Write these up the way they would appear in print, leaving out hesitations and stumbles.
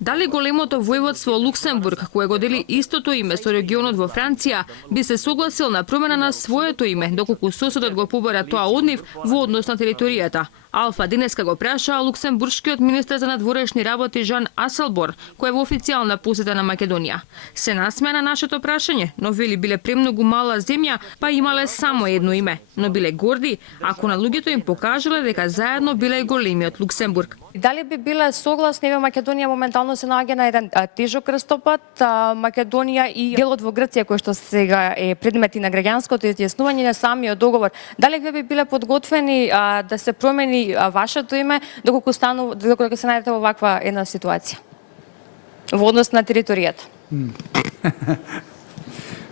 Дали големото војводство Луксембург, кое го дели истото име со регионот во Франција, би се согласил на промена на своето име, доколку соседот го побара тоа од нив во однос на територијата. Алфа денеска го прашаа луксембуршкиот министер за надворешни работи Жан Аселборн, кој е во официјална посета на Македонија. Се насмеа на нашето прашање, но вели биле премногу мала земја, па имале само едно име, но биле горди ако на луѓето им покажале дека заедно биле големиот Луксембург. Дали би биле согласни во Македонија моментално се наоѓа на еден тежок крстопат, Македонија и делот во Грција кој што сега е предмет и на граѓанското изјаснување на самиот договор. Дали вие би биле подготвени да се промени вашето име доколку се најдете во ваква една ситуација во однос на територијата?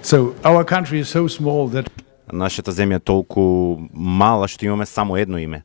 So our country is so small that Нашата земја е толку мала што имаме само едно име.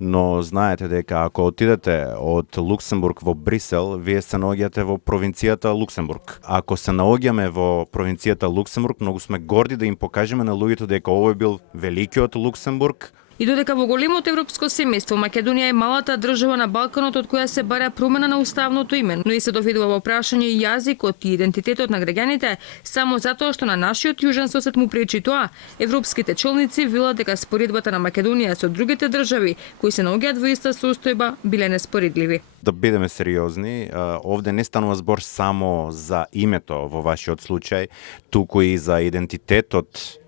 Но знаете дека ако отидете од Луксембург во Брисел, вие се наоѓате во провинцијата Луксембург. Ако се наоѓаме во провинцијата Луксембург, многу сме горди да им покажеме на луѓето дека овој бил великиот Луксембург. И додека во големото европско семејство Македонија е малата држава на Балканот од која се бара промена на уставното име, но и се доведува во прашање и јазикот и идентитетот на граѓаните, само затоа што на нашиот јужен сосед му пречи тоа, европските челници велат дека споредбата на Македонија со другите држави кои се наоѓаат во иста состојба биле неспоредливи. Да бидеме сериозни, овде не станува збор само за името во вашиот случај, туку и за идентитетот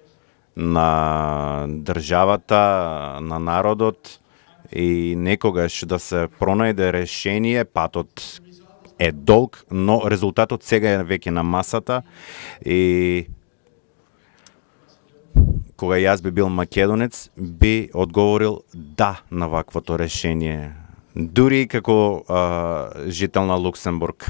на државата, на народот и некогаш да се пронајде решение, патот е долг, но резултатот сега е веќе на масата и кога јас би бил македонец, би одговорил да на ваквото решение, дури како жител на Луксембург.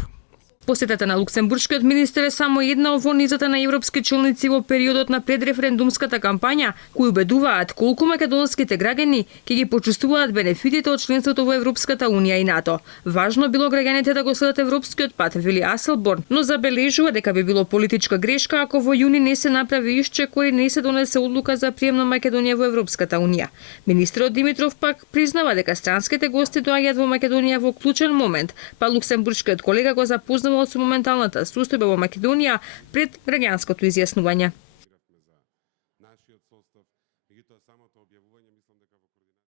Посетата на луксембуршкиот министер е само една во низата на европски челници во периодот на предреферендумската кампања, кои убедуваат колку македонските граѓани ќе ги почувствуваат бенефитите од членството во Европската унија и НАТО. Важно било граѓаните да го следат европскиот пат, вели Аселборн, но забележува дека би било политичка грешка ако во јуни не се направи исчекор и не се донесе одлука за прием на Македонија во Европската унија. Министерот Димитров пак признава дека странските гости доаѓаат во Македонија во клучен момент, па луксембуршкиот колега го запознава со моменталната состојба во Македонија пред граѓанското изјаснување.